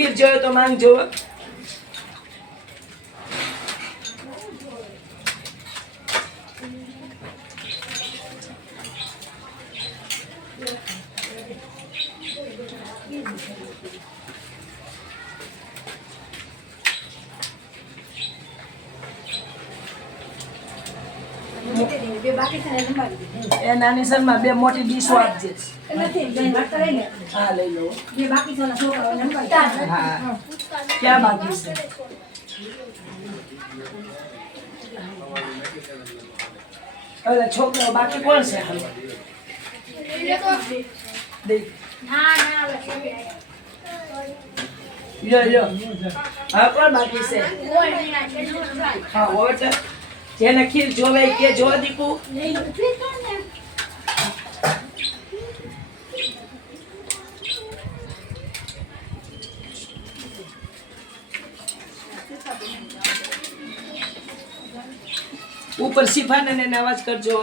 ખીર જોયો તો માંગજો. એ નાની સરમાં 2 મોટી ડીશો આપજે. હા લઈ લો. હા ક્યાં બાકી છે? હવે છોકરો બાકી કોણ છે? યો હા કોણ બાકી છે? હા ઓટ જેને ખીર જોવે કે જો દીકુ. ઉપર સિફાને ને અવાજ કરજો.